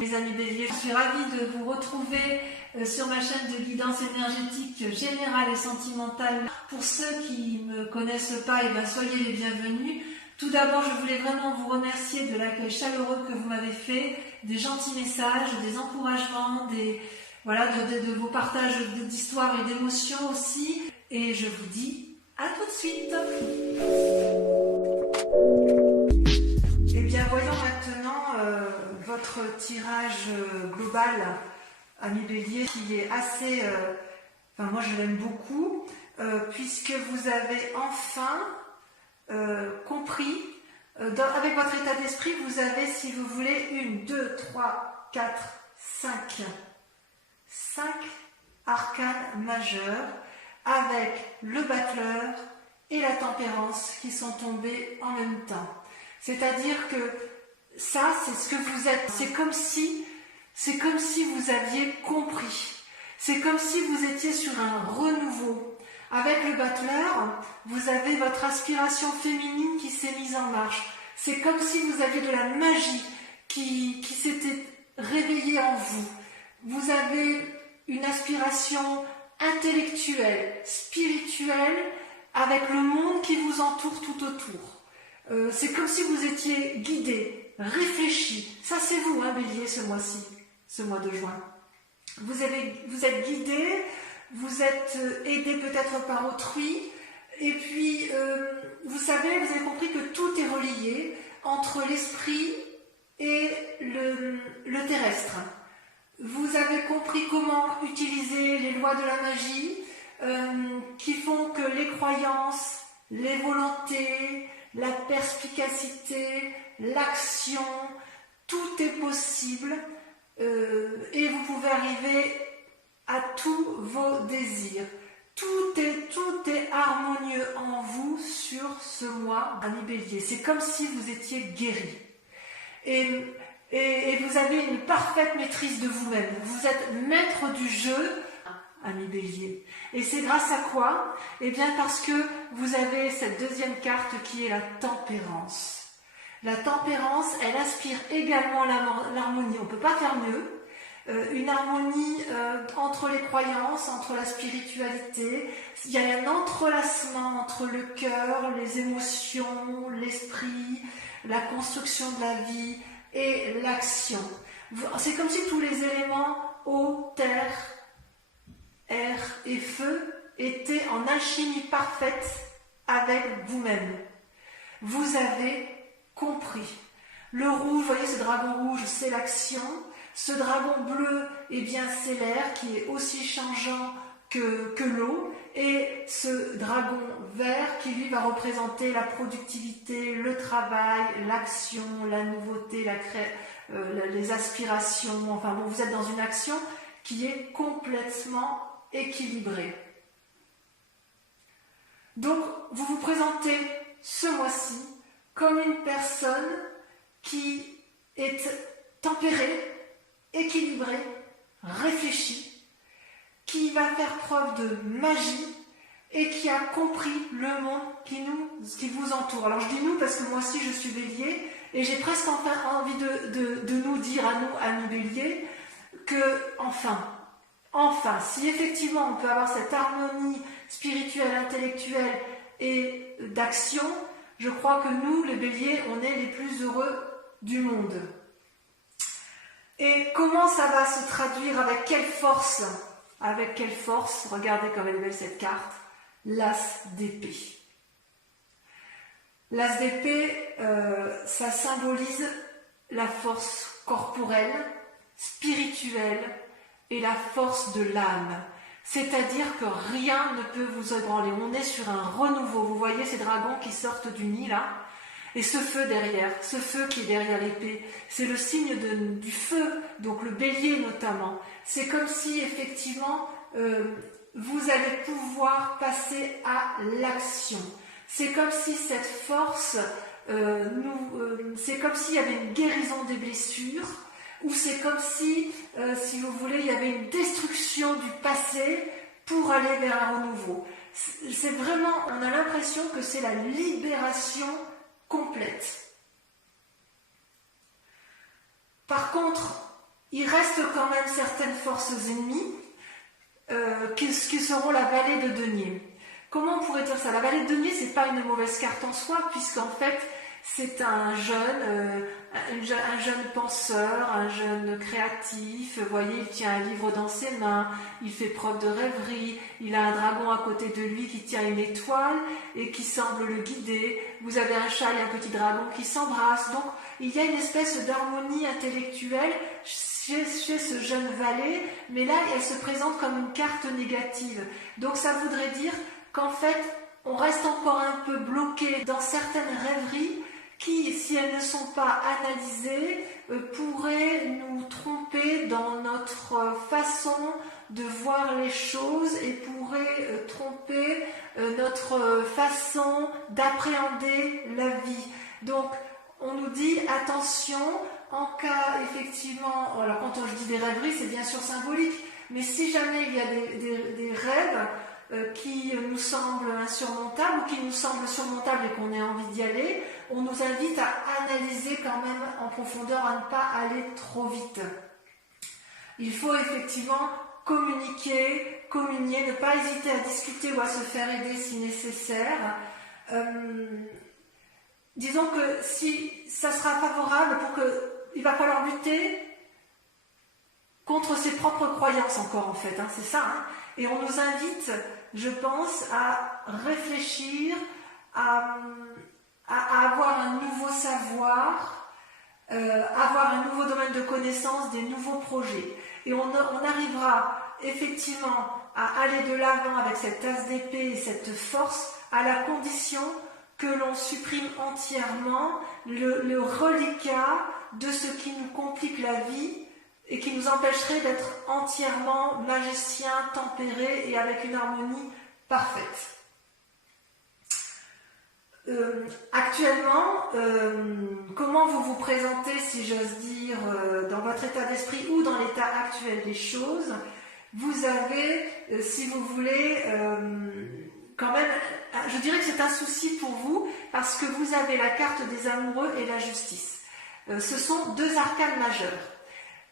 les amis béliers, je suis ravie de vous retrouver sur ma chaîne de guidance énergétique générale et sentimentale. Pour ceux qui ne me connaissent pas, soyez les bienvenus. Tout d'abord, je voulais vraiment vous remercier de l'accueil chaleureux que vous m'avez fait, des gentils messages, des encouragements, de vos partages d'histoires et d'émotions aussi. Et je vous dis à tout de suite. Eh bien, voyons maintenant votre tirage global, ami bélier, qui est assez... moi, je l'aime beaucoup, puisque vous avez enfin compris, avec votre état d'esprit, vous avez, si vous voulez, 1, 2, 3, 4, 5 arcanes majeurs, avec le battleur et la tempérance qui sont tombés en même temps. C'est-à-dire que ça, c'est ce que vous êtes. C'est comme si vous aviez compris. C'est comme si vous étiez sur un renouveau. Avec le battleur, vous avez votre aspiration féminine qui s'est mise en marche. C'est comme si vous aviez de la magie qui s'était réveillée en vous. Vous avez une aspiration intellectuelle, spirituelle, avec le monde qui vous entoure tout autour. C'est comme si vous étiez guidé, réfléchi. Ça, c'est vous, bélier, ce mois-ci, ce mois de juin. Vous êtes guidé, vous êtes aidé peut-être par autrui, et puis, vous avez compris que tout est relié entre l'esprit et le terrestre. Vous avez compris comment utiliser les lois de la magie qui font que les croyances, les volontés, la perspicacité, l'action, tout est possible et vous pouvez arriver à tous vos désirs. Tout est harmonieux en vous sur ce mois, ami bélier. C'est comme si vous étiez guéri. Et vous avez une parfaite maîtrise de vous-même. Vous êtes maître du jeu, ami bélier. Et c'est grâce à quoi? Eh bien parce que vous avez cette deuxième carte qui est la tempérance. La tempérance, elle aspire également l'harmonie. On ne peut pas faire mieux. Une harmonie entre les croyances, entre la spiritualité. Il y a un entrelacement entre le cœur, les émotions, l'esprit, la construction de la vie et l'action. C'est comme si tous les éléments eau, terre, air et feu étaient en alchimie parfaite avec vous-même. Vous avez compris. Le rouge, vous voyez ce dragon rouge, c'est l'action. Ce dragon bleu, c'est l'air qui est aussi changeant que l'eau. Et ce dragon vert qui lui va représenter la productivité, le travail, l'action, la nouveauté, les aspirations. Vous êtes dans une action qui est complètement équilibrée. Donc, vous vous présentez ce mois-ci comme une personne qui est tempérée, équilibrée, réfléchie, qui va faire preuve de magie et qui a compris le monde qui vous entoure. Alors je dis nous parce que moi aussi je suis bélier et j'ai presque envie de nous dire à nous, amis béliers, que enfin, si effectivement on peut avoir cette harmonie spirituelle, intellectuelle et d'action, je crois que nous, les béliers, on est les plus heureux du monde. Et comment ça va se traduire? Avec quelle force? Avec quelle force? Regardez comme elle est belle cette carte. L'as d'épée. L'as d'épée, ça symbolise la force corporelle, spirituelle et la force de l'âme. C'est-à-dire que rien ne peut vous ébranler. On est sur un renouveau. Vous voyez ces dragons qui sortent du nid là? Et ce feu derrière, ce feu qui est derrière l'épée, c'est le signe du feu, donc le bélier notamment. C'est comme si effectivement vous allez pouvoir passer à l'action. C'est comme si cette force, c'est comme s'il y avait une guérison des blessures, ou c'est comme si vous voulez, il y avait une destruction du passé pour aller vers un renouveau. C'est vraiment, on a l'impression que c'est la libération complète. Par contre, il reste quand même certaines forces ennemies qui seront la vallée de denier. Comment on pourrait dire ça? La vallée de denier, c'est pas une mauvaise carte en soi, puisqu'en fait, c'est un jeune penseur, un jeune créatif. Vous voyez, il tient un livre dans ses mains, il fait preuve de rêverie, il a un dragon à côté de lui qui tient une étoile et qui semble le guider. Vous avez un chat et un petit dragon qui s'embrassent. Donc, il y a une espèce d'harmonie intellectuelle chez ce jeune valet, mais là, elle se présente comme une carte négative. Donc, ça voudrait dire qu'en fait, on reste encore un peu bloqué dans certaines rêveries qui, si elles ne sont pas analysées, pourraient nous tromper dans notre façon de voir les choses et pourraient tromper notre façon d'appréhender la vie. Donc, on nous dit attention, en cas effectivement, alors quand je dis des rêveries, c'est bien sûr symbolique, mais si jamais il y a des rêves qui nous semblent insurmontables ou qui nous semblent surmontables et qu'on ait envie d'y aller, on nous invite à analyser quand même en profondeur, à ne pas aller trop vite. Il faut effectivement communier, ne pas hésiter à discuter ou à se faire aider si nécessaire. Disons que si ça sera favorable il va falloir lutter contre ses propres croyances encore en fait, c'est ça. Et on nous invite, je pense, à réfléchir, à avoir un nouveau savoir, avoir un nouveau domaine de connaissances, des nouveaux projets. Et on arrivera effectivement à aller de l'avant avec cette tasse d'épée et cette force à la condition que l'on supprime entièrement le reliquat de ce qui nous complique la vie et qui nous empêcherait d'être entièrement magicien, tempéré et avec une harmonie parfaite. Actuellement, comment vous vous présentez, si j'ose dire, dans votre état d'esprit ou dans l'état actuel des choses? Vous avez, si vous voulez, quand même, je dirais que c'est un souci pour vous parce que vous avez la carte des amoureux et la justice. Ce sont deux arcanes majeures.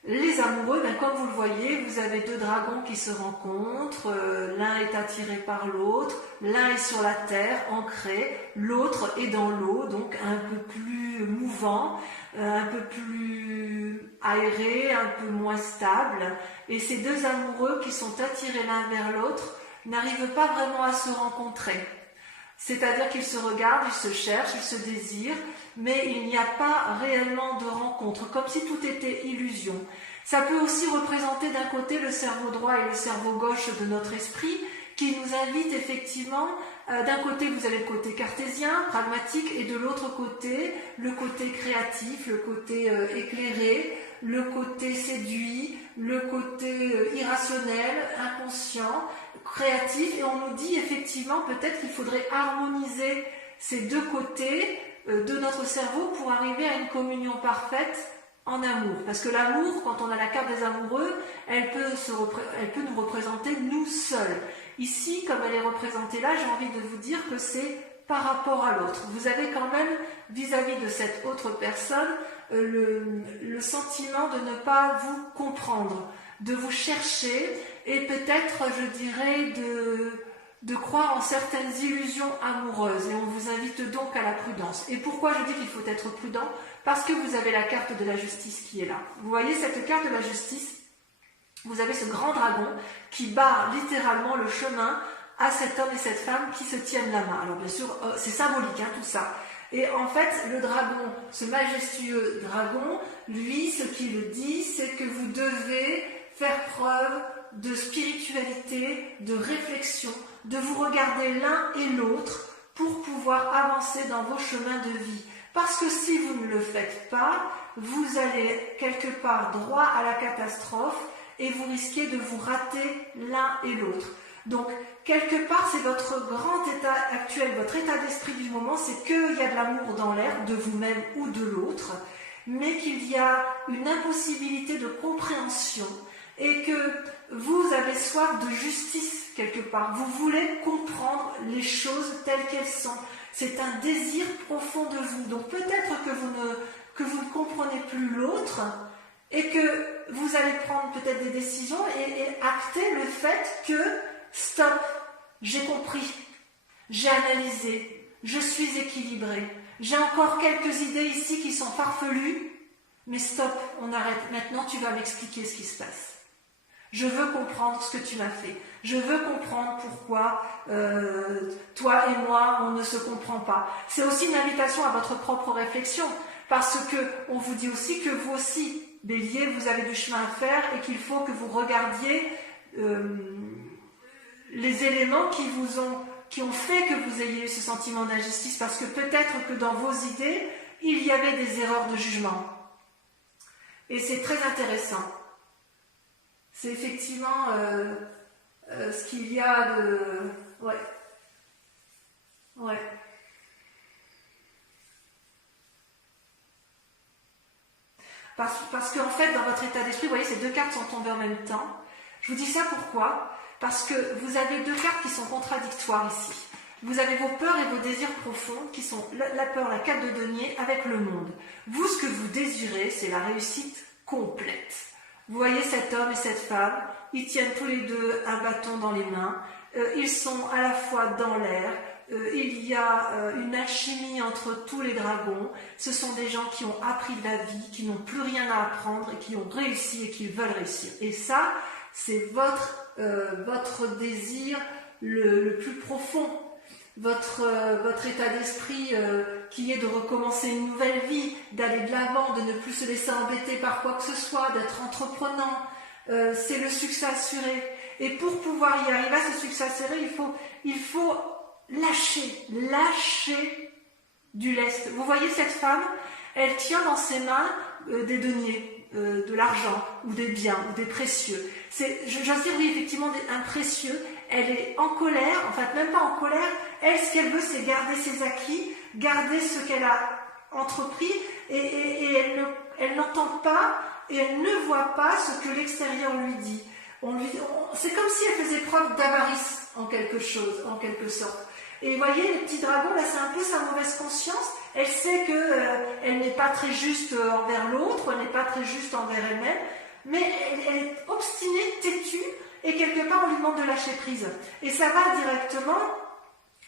Les amoureux, comme vous le voyez, vous avez deux dragons qui se rencontrent, l'un est attiré par l'autre, l'un est sur la terre, ancré, l'autre est dans l'eau, donc un peu plus mouvant, un peu plus aéré, un peu moins stable. Et ces deux amoureux qui sont attirés l'un vers l'autre n'arrivent pas vraiment à se rencontrer. C'est-à-dire qu'ils se regardent, ils se cherchent, ils se désirent, mais il n'y a pas réellement de rencontre, comme si tout était illusion. Ça peut aussi représenter d'un côté le cerveau droit et le cerveau gauche de notre esprit, qui nous invite effectivement, d'un côté vous avez le côté cartésien, pragmatique, et de l'autre côté, le côté créatif, le côté éclairé, le côté séduit, le côté irrationnel, inconscient, créatif, et on nous dit effectivement peut-être qu'il faudrait harmoniser ces deux côtés de notre cerveau pour arriver à une communion parfaite en amour. Parce que l'amour, quand on a la carte des amoureux, elle peut nous représenter nous seuls. Ici, comme elle est représentée là, j'ai envie de vous dire que c'est par rapport à l'autre. Vous avez quand même, vis-à-vis de cette autre personne, le sentiment de ne pas vous comprendre, de vous chercher et peut-être, je dirais, de croire en certaines illusions amoureuses. Et on vous invite donc à la prudence. Et pourquoi je dis qu'il faut être prudent? Parce que vous avez la carte de la justice qui est là. Vous voyez cette carte de la justice? Vous avez ce grand dragon qui barre littéralement le chemin à cet homme et cette femme qui se tiennent la main. Alors bien sûr, c'est symbolique tout ça. Et en fait, le dragon, ce majestueux dragon, lui, ce qu'il dit, c'est que vous devez faire preuve de spiritualité, de réflexion, de vous regarder l'un et l'autre pour pouvoir avancer dans vos chemins de vie. Parce que si vous ne le faites pas, vous allez quelque part droit à la catastrophe et vous risquez de vous rater l'un et l'autre. Donc, quelque part, c'est votre grand état actuel, votre état d'esprit du moment, c'est qu'il y a de l'amour dans l'air, de vous-même ou de l'autre, mais qu'il y a une impossibilité de compréhension et que vous avez soif de justice quelque part. Vous voulez comprendre les choses telles qu'elles sont. C'est un désir profond de vous. Donc peut-être que vous ne comprenez plus l'autre, et que vous allez prendre peut-être des décisions et acter le fait que stop, j'ai compris, j'ai analysé, je suis équilibré, j'ai encore quelques idées ici qui sont farfelues, mais stop, on arrête, maintenant tu vas m'expliquer ce qui se passe. Je veux comprendre ce que tu m'as fait. Je veux comprendre pourquoi toi et moi, on ne se comprend pas. C'est aussi une invitation à votre propre réflexion, parce que on vous dit aussi que vous aussi, Bélier, vous avez du chemin à faire et qu'il faut que vous regardiez les éléments qui ont fait que vous ayez eu ce sentiment d'injustice, parce que peut-être que dans vos idées, il y avait des erreurs de jugement. Et c'est très intéressant. C'est effectivement ce qu'il y a de... Ouais. Ouais. Parce qu'en fait, dans votre état d'esprit, vous voyez, ces deux cartes sont tombées en même temps. Je vous dis ça pourquoi? Parce que vous avez deux cartes qui sont contradictoires ici. Vous avez vos peurs et vos désirs profonds, qui sont la peur, la carte de denier, avec le monde. Vous, ce que vous désirez, c'est la réussite complète. Vous voyez cet homme et cette femme, ils tiennent tous les deux un bâton dans les mains, ils sont à la fois dans l'air, il y a une alchimie entre tous les dragons, ce sont des gens qui ont appris de la vie, qui n'ont plus rien à apprendre et qui ont réussi et qui veulent réussir. Et ça, c'est votre désir le plus profond, votre état d'esprit qui est de recommencer une nouvelle vie, d'aller de l'avant, de ne plus se laisser embêter par quoi que ce soit, d'être entreprenant. C'est le succès assuré. Et pour pouvoir y arriver à ce succès assuré, il faut lâcher du lest. Vous voyez cette femme, elle tient dans ses mains des deniers, de l'argent, ou des biens, ou des précieux. J'ose dire, oui, effectivement, un précieux. Elle est en colère, en fait, même pas en colère. Elle, ce qu'elle veut, c'est garder ses acquis, garder ce qu'elle a entrepris, et elle n'entend pas, et elle ne voit pas ce que l'extérieur lui dit. C'est comme si elle faisait preuve d'avarice en quelque sorte. Et vous voyez, les petits dragons, là, c'est un peu sa mauvaise conscience. Elle sait qu'elle n'est pas très juste envers l'autre, elle n'est pas très juste envers elle-même, mais elle est obstinée, têtue, et quelque part, on lui demande de lâcher prise. Et ça va directement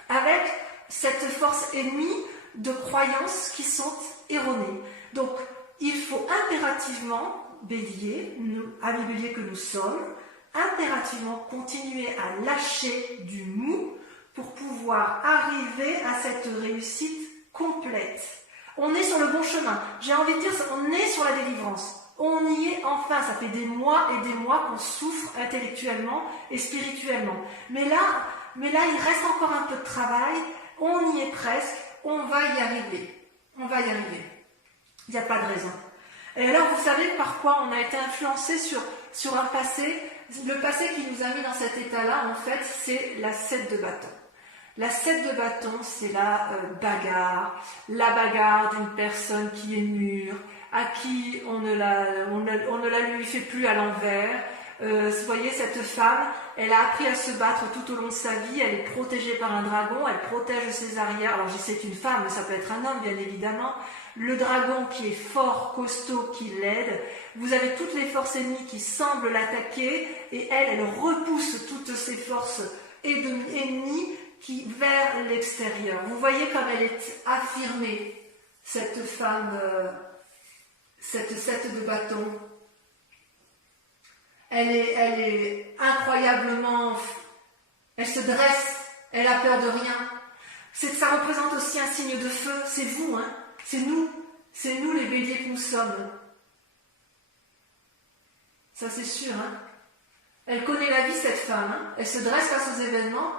avec cette force ennemie de croyances qui sont erronées. Donc, il faut impérativement, Bélier, amis Bélier que nous sommes, impérativement continuer à lâcher du mou pour pouvoir arriver à cette réussite complète. On est sur le bon chemin. J'ai envie de dire, on est sur la délivrance. On y est enfin. Ça fait des mois et des mois qu'on souffre intellectuellement et spirituellement. Mais là, il reste encore un peu de travail. On y est presque. On va y arriver. On va y arriver. Il n'y a pas de raison. Et alors, vous savez par quoi on a été influencé sur un passé. Le passé qui nous a mis dans cet état-là, en fait, c'est la 7 de bâton. La 7 de bâton, c'est la bagarre d'une personne qui est mûre, à qui on ne la lui fait plus à l'envers. Vous voyez, cette femme, elle a appris à se battre tout au long de sa vie, elle est protégée par un dragon, elle protège ses arrières. Alors, je sais c'est une femme, mais ça peut être un homme, bien évidemment. Le dragon qui est fort, costaud, qui l'aide. Vous avez toutes les forces ennemies qui semblent l'attaquer, et elle repousse toutes ces forces ennemies vers l'extérieur. Vous voyez comme elle est affirmée, cette femme, cette 7 de bâton. Elle est incroyablement... Elle se dresse, elle a peur de rien. Ça représente aussi un signe de feu, c'est vous, hein. C'est nous les béliers que nous sommes. Ça c'est sûr, hein. Elle connaît la vie, cette femme, hein. Elle se dresse face aux événements.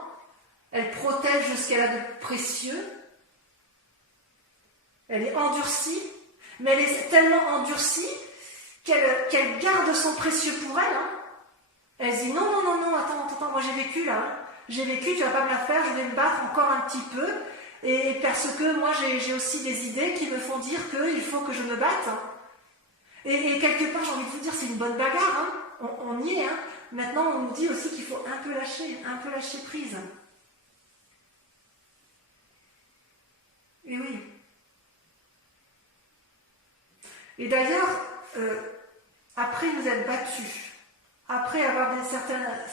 Elle protège ce qu'elle a de précieux. Elle est endurcie, mais elle est tellement endurcie qu'elle garde son précieux pour elle. Hein. Elle se dit non, attends, moi j'ai vécu là. Hein. J'ai vécu, tu vas pas me la faire, je vais me battre encore un petit peu. Et parce que moi j'ai aussi des idées qui me font dire qu'il faut que je me batte. Hein. Et quelque part, j'ai envie de vous dire, c'est une bonne bagarre. Hein. On y est. Hein. Maintenant, on nous dit aussi qu'il faut un peu lâcher prise. Et oui. Et d'ailleurs, après vous êtes battu, après avoir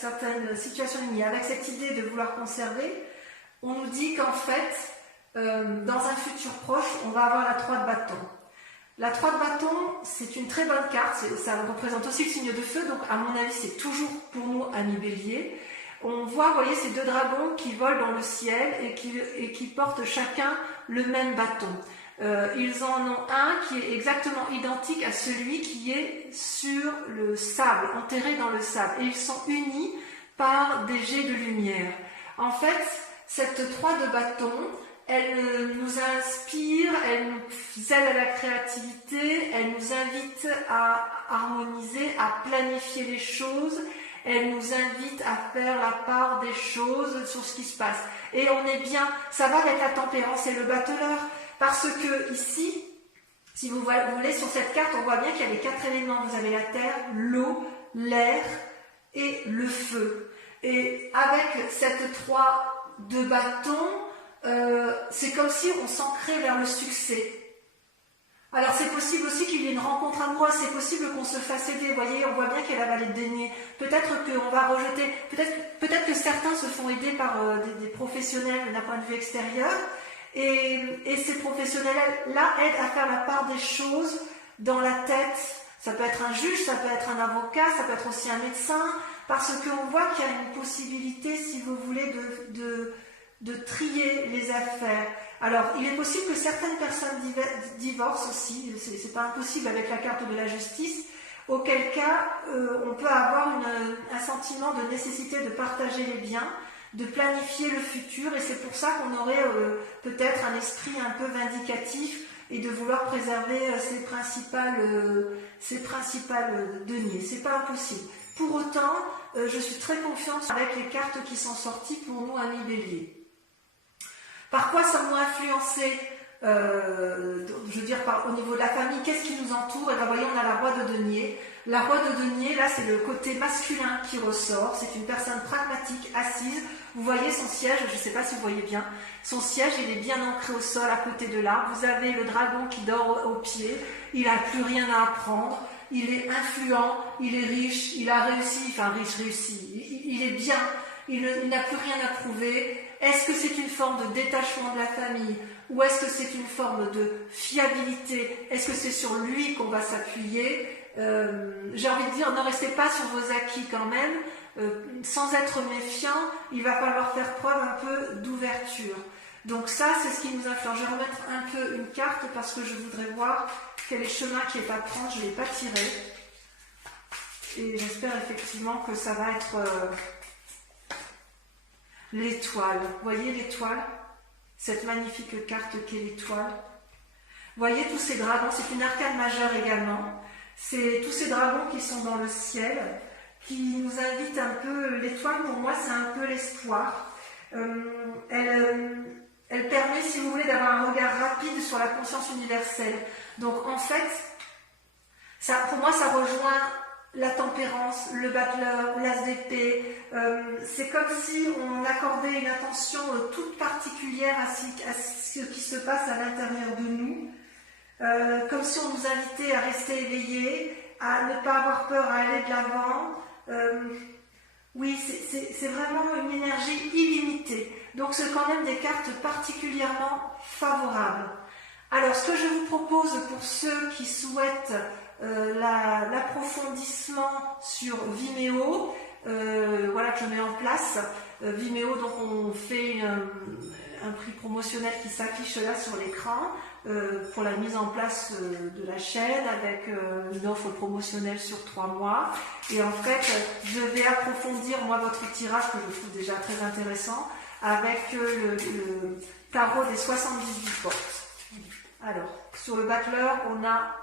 certaines situations limites, avec cette idée de vouloir conserver, on nous dit qu'en fait, dans un futur proche, on va avoir la 3 de bâton. La 3 de bâton, c'est une très bonne carte, ça représente aussi le signe de feu, donc à mon avis, c'est toujours pour nous ami Bélier. On voit, vous voyez, ces deux dragons qui volent dans le ciel et qui portent chacun le même bâton. Ils en ont un qui est exactement identique à celui qui est sur le sable, enterré dans le sable. Et ils sont unis par des jets de lumière. En fait, cette 3 de bâton, elle nous inspire, elle nous aide à la créativité, elle nous invite à harmoniser, à planifier les choses, elle nous invite à faire la part des choses sur ce qui se passe. Et on est bien, ça va avec la tempérance et le battleur, parce que ici, si vous voulez, sur cette carte, on voit bien qu'il y a les 4 éléments. Vous avez la terre, l'eau, l'air et le feu. Et avec cette 3 de bâton, c'est comme si on s'ancrait vers le succès. Alors c'est possible aussi qu'il y ait une rencontre amoureuse, c'est possible qu'on se fasse aider, vous voyez, on voit bien qu'il y a la vallée de denier. Peut-être qu'on va rejeter, peut-être que certains se font aider par des professionnels d'un point de vue extérieur, et ces professionnels-là aident à faire la part des choses dans la tête. Ça peut être un juge, ça peut être un avocat, ça peut être aussi un médecin, parce qu'on voit qu'il y a une possibilité, si vous voulez, de trier les affaires. Alors, il est possible que certaines personnes divorcent aussi, c'est pas impossible avec la carte de la justice, auquel cas on peut avoir un sentiment de nécessité de partager les biens, de planifier le futur, et c'est pour ça qu'on aurait peut-être un esprit un peu vindicatif et de vouloir préserver ses principales deniers. C'est pas impossible. Pour autant, je suis très confiante avec les cartes qui sont sorties pour nous, amis Bélier. Par quoi sommes-nous influencés je veux dire, au niveau de la famille, qu'est-ce qui nous entoure? Et bien, voyez, on a la roi de denier. La roi de denier, là, c'est le côté masculin qui ressort. C'est une personne pragmatique, assise. Vous voyez son siège, je ne sais pas si vous voyez bien. Son siège, il est bien ancré au sol, à côté de l'arbre. Vous avez le dragon qui dort au pied. Il n'a plus rien à apprendre. Il est influent, il est riche, il a réussi, enfin réussi. Il est bien, il n'a plus rien à prouver. Est-ce que c'est une forme de détachement de la famille? Ou est-ce que c'est une forme de fiabilité? Est-ce que c'est sur lui qu'on va s'appuyer? J'ai envie de dire, ne restez pas sur vos acquis quand même. Sans être méfiant, il va falloir faire preuve un peu d'ouverture. Donc ça, c'est ce qui nous influence. Je vais remettre un peu une carte parce que je voudrais voir quel est le chemin qui est à prendre. Je ne l'ai pas tiré. Et j'espère effectivement que ça va être l'étoile. Vous voyez l'étoile? Cette magnifique carte qu'est l'étoile. Vous voyez tous ces dragons, c'est une arcane majeure également. C'est tous ces dragons qui sont dans le ciel, qui nous invitent un peu. L'étoile, pour moi, c'est un peu l'espoir. Elle permet, si vous voulez, d'avoir un regard rapide sur la conscience universelle. Donc, en fait, pour moi, ça rejoint la tempérance, le battleur, l'as d'épée. C'est comme si on accordait une attention toute particulière à ce qui se passe à l'intérieur de nous. Comme si on nous invitait à rester éveillés, à ne pas avoir peur, à aller de l'avant. Oui, c'est vraiment une énergie illimitée. Donc c'est quand même des cartes particulièrement favorables. Alors ce que je vous propose pour ceux qui souhaitent l'approfondissement sur Vimeo, voilà que je mets en place. Vimeo, donc on fait un prix promotionnel qui s'affiche là sur l'écran pour la mise en place de la chaîne avec une offre promotionnelle sur 3 mois. Et en fait, je vais approfondir moi votre tirage que je trouve déjà très intéressant avec le tarot des 78 portes. Alors, sur le battleur, on a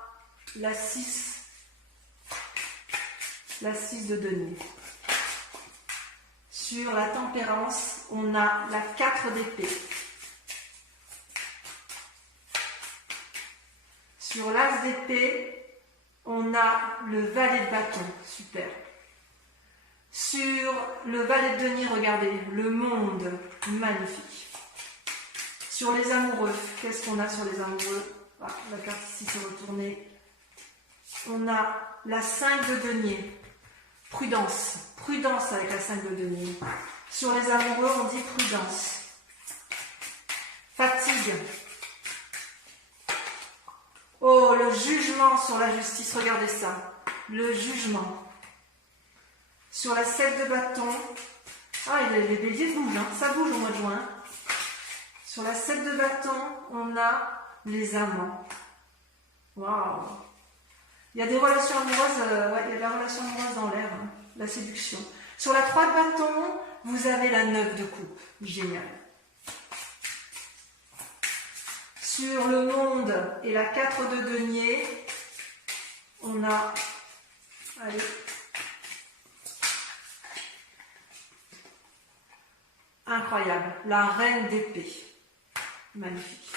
la 6 de denier. Sur la tempérance, on a la 4 d'épée. Sur l'as d'épée, on a le valet de bâton. Super. Sur le valet de denier, regardez, le monde. Magnifique. Sur les amoureux, qu'est-ce qu'on a sur les amoureux? La carte ici s'est retournée. on a la 5 de denier. Prudence. Prudence avec la 5 de denier. Sur les amoureux, on dit prudence. Fatigue. Oh, le jugement sur la justice, regardez ça. Le jugement. Sur la 7 de bâton, ah, les béliers bougent, hein. Ça bouge au mois de juin. Sur la 7 de bâton, on a les amants. Waouh! Il y a des relations amoureuses, ouais, il y a de la relation amoureuse dans l'air, hein, la séduction. Sur la 3 de bâton, vous avez la 9 de coupe. Génial. Sur le monde et la 4 de denier, on a, allez, incroyable, la reine d'épée. Magnifique.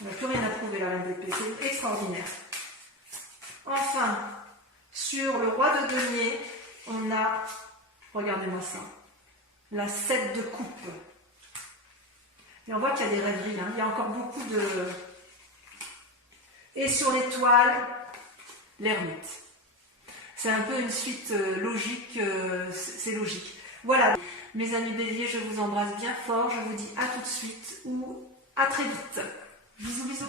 On n'a plus rien à prouver, la reine d'épée, c'est extraordinaire. Enfin, sur le roi de denier, on a, regardez-moi ça, la 7 de coupe. Et on voit qu'il y a des rêveries, hein. Il y a encore beaucoup de... Et sur l'étoile, l'ermite. C'est un peu une suite logique, c'est logique. Voilà, mes amis béliers, je vous embrasse bien fort, je vous dis à tout de suite ou à très vite. Bisous, bisous.